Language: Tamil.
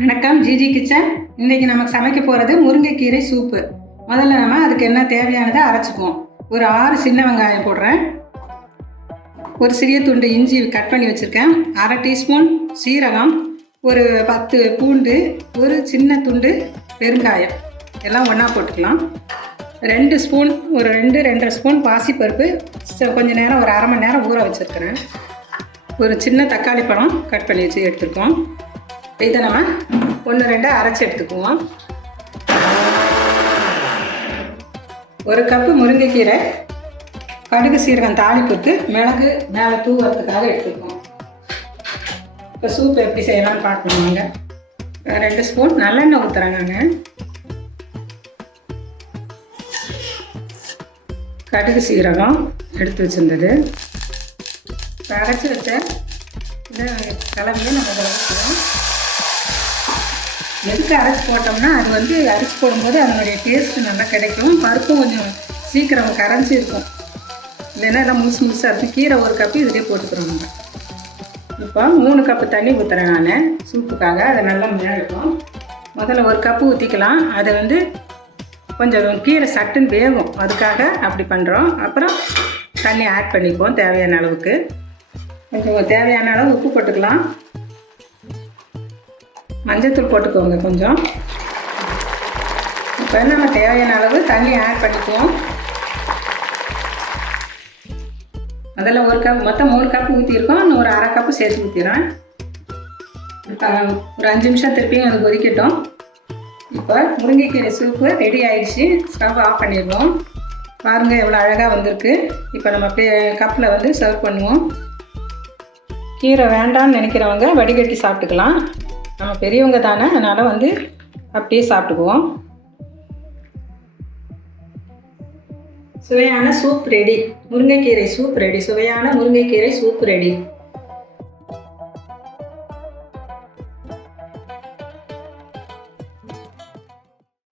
வணக்கம், ஜிஜி கிச்சன். இன்றைக்கி நமக்கு சமைக்க போகிறது முருங்கைக்கீரை சூப்பு. முதல்ல நம்ம அதுக்கு என்ன தேவையானதை அரைச்சிக்குவோம். ஒரு 6 சின்ன வெங்காயம் போடுறேன். ஒரு சிறிய துண்டு இஞ்சி கட் பண்ணி வச்சுருக்கேன். 1/2 டீஸ்பூன் சீரகம், ஒரு 10 பூண்டு, ஒரு சின்ன துண்டு பெருங்காயம் எல்லாம் ஒன்றா போட்டுக்கலாம். 2 ஸ்பூன், ஒரு 2-2.5 ஸ்பூன் பாசிப்பருப்பு கொஞ்சம் நேரம், ஒரு 1/2 மணி நேரம் ஊற வச்சுருக்கிறேன். ஒரு சின்ன தக்காளி பழம் கட் பண்ணி வச்சு எடுத்துருக்கோம். இதை நம்ம 1-2 அரைச்சி எடுத்துக்குவோம். 1 கப்பு முருங்கைக்கீரை, கடுகு சீரகம் தாளிப்புக்கு, மிளகு மேலே தூவுறதுக்காக எடுத்துக்குவோம். இப்போ சூப் எப்படி செய்யலாம்னு பார்க்கணுமாங்க. 2 ஸ்பூன் நல்லெண்ணெய் ஊற்றுறேன் நான். கடுகு சீரகம் எடுத்து வச்சுருந்தது, அரைச்சி வச்ச இந்த கலவையை நம்ம இதில் ஊற்றுவோம். எதுக்கு அரைச்சி போட்டோம்னா அது அரைச்சி போடும்போது அதனுடைய டேஸ்ட்டு நல்லா கிடைக்கும். பருப்பும் கொஞ்சம் சீக்கிரம் கரைஞ்சி இருக்கும். இல்லைன்னா எல்லாம் முழுசாக இருக்கும். கீரை 1 கப்பு இதிலே போட்டுக்கிறோம் நம்ம. இப்போ 3 கப்பு தண்ணி ஊற்றுறேன் நான் சூப்புக்காக. அதை நல்லா மேலும் முதல்ல 1 கப்பு ஊற்றிக்கலாம். அதை கொஞ்சம் கீரை சட்டுன்னு வேகும், அதுக்காக அப்படி பண்ணுறோம். அப்புறம் தண்ணி ஆட் பண்ணிக்குவோம் தேவையான அளவுக்கு. கொஞ்சம் தேவையான அளவு உப்பு போட்டுக்கலாம். மஞ்சத்தூள் போட்டுக்கோங்க கொஞ்சம். இப்போ நம்ம தேவையான அளவு தண்ணி ஆட் பண்ணிக்குவோம். முதல்ல 1 கப், மொத்தம் 3 கப்பு ஊற்றிருக்கோம். இன்னும் ஒரு 1/2 கப்பு சேர்த்து ஊற்றிடுறேன். இப்போ ஒரு 5 நிமிஷம் திருப்பியும் அது கொதிக்கட்டும். இப்போ முருங்கைக்கீரை சூப்பு ரெடி ஆகிடுச்சு. ஸ்டவ் ஆஃப் பண்ணிடுவோம். பாருங்கள் எவ்வளோ அழகாக வந்திருக்கு. இப்போ நம்ம கப்பில் சர்வ் பண்ணுவோம். கீரை வேண்டான்னு நினைக்கிறவங்க வடிகட்டி சாப்பிட்டுக்கலாம். நம்ம பெரியவங்க தானே, அதனால் அப்படியே சாப்பிட்டுக்குவோம். சுவையான சூப் ரெடி. முருங்கைக்கீரை சூப் ரெடி. சுவையான முருங்கைக்கீரை சூப் ரெடி.